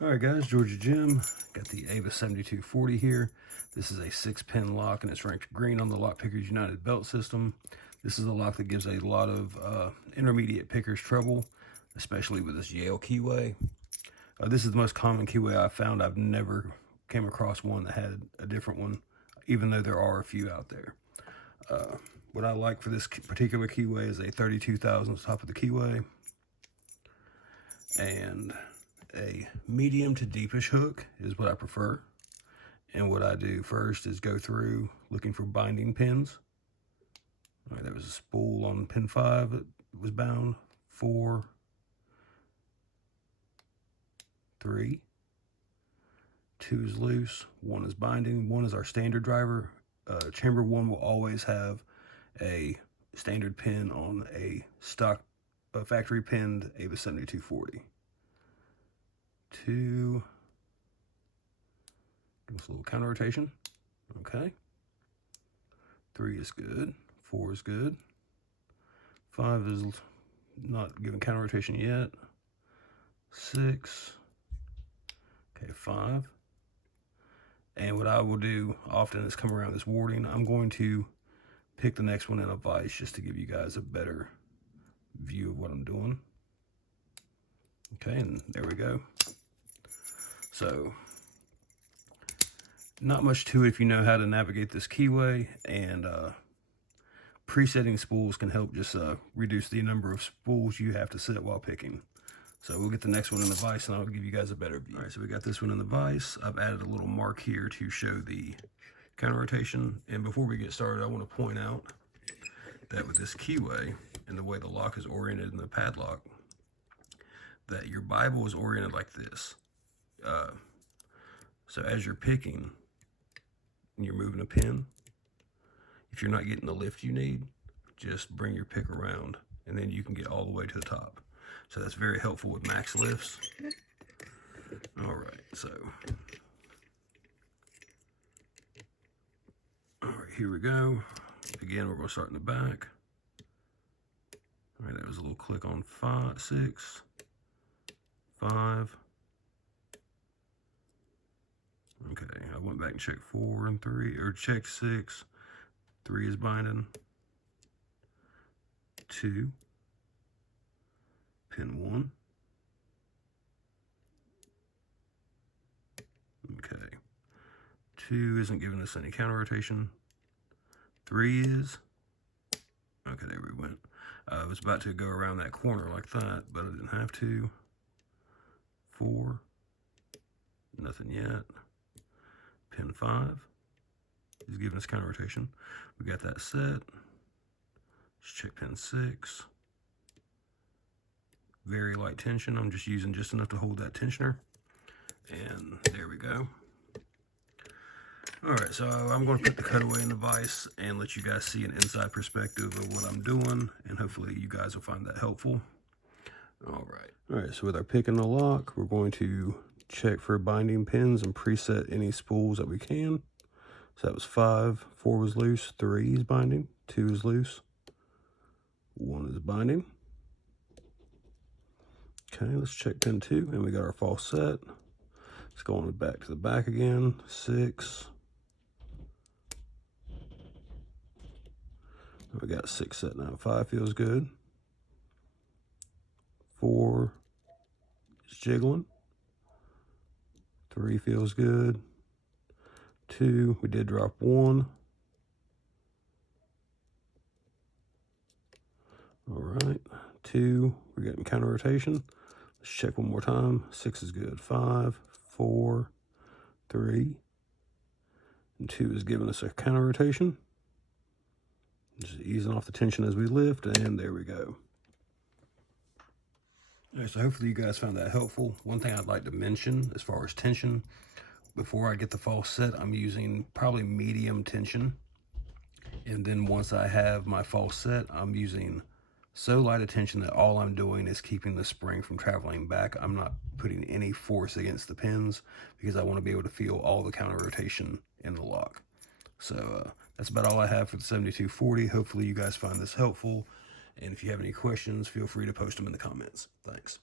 All right, guys, Georgia Jim. Got the Avis 7240 here. This is a 6-pin lock, and it's ranked green on the Lock Pickers United belt system. This is a lock that gives a lot of intermediate pickers trouble, especially with this Yale keyway. This is the most common keyway I've found. I've never came across one that had a different one, even though there are a few out there. What I like for this particular keyway is a 32 thousandths top of the keyway, and a medium to deepish hook is what I prefer. And what I do first is go through looking for binding pins. All right, there was a spool on pin 5 that was bound. 4, 3, 2 is loose, 1 is binding, 1 is our standard driver. Chamber 1 will always have a standard pin on a stock factory pinned Avis 7240. 2, give us a little counter rotation. Okay. 3 is good. 4 is good. 5 is not giving counter rotation yet. 6. Okay, 5. And what I will do often is come around this warding. I'm going to pick the next one in a vise just to give you guys a better view of what I'm doing. Okay, and there we go. So, not much to it if you know how to navigate this keyway, and presetting spools can help just reduce the number of spools you have to set while picking. So we'll get the next one in the vise and I'll give you guys a better view. All right, so we got this one in the vise. I've added a little mark here to show the counter rotation. And before we get started, I want to point out that with this keyway and the way the lock is oriented in the padlock, that your Bible is oriented like this. So as you're picking and you're moving a pin, if you're not getting the lift you need, just bring your pick around and then you can get all the way to the top. So that's very helpful with max lifts. All right, so. All right, here we go. Again, we're gonna start in the back. All right, that was a little click on 5, 6, 5. Okay, I went back and checked 4 and 3, or checked 6. 3 is binding. 2. Pin 1. Okay. 2 isn't giving us any counter rotation. 3 is. Okay, there we went. I was about to go around that corner like that, but I didn't have to. 4. Nothing yet. Pin 5 is giving us counter rotation. We got that set. Let's check pin 6. Very light tension. I'm just using just enough to hold that tensioner. And there we go. All right, so I'm going to put the cutaway in the vise and let you guys see an inside perspective of what I'm doing, and hopefully you guys will find that helpful. All right, so with our pick and the lock, we're going to check for binding pins and preset any spools that we can. So that was 5, 4 was loose, 3 is binding, 2 is loose, 1 is binding. Okay, let's check pin 2, and we got our false set. Let's go on back to the back again. 6. We got 6 set now. 5 feels good. 4 is jiggling. 3 feels good. 2, we did drop 1. All right, 2, we're getting counter rotation. Let's check one more time. 6 is good. 5, 4, 3, and 2 is giving us a counter rotation. Just easing off the tension as we lift, and there we go. All right, so hopefully you guys found that helpful. One thing I'd like to mention as far as tension, before I get the false set, I'm using probably medium tension. And then once I have my false set, I'm using so light a tension that all I'm doing is keeping the spring from traveling back. I'm not putting any force against the pins because I want to be able to feel all the counter rotation in the lock. So that's about all I have for the 7240. Hopefully you guys find this helpful. And if you have any questions, feel free to post them in the comments. Thanks.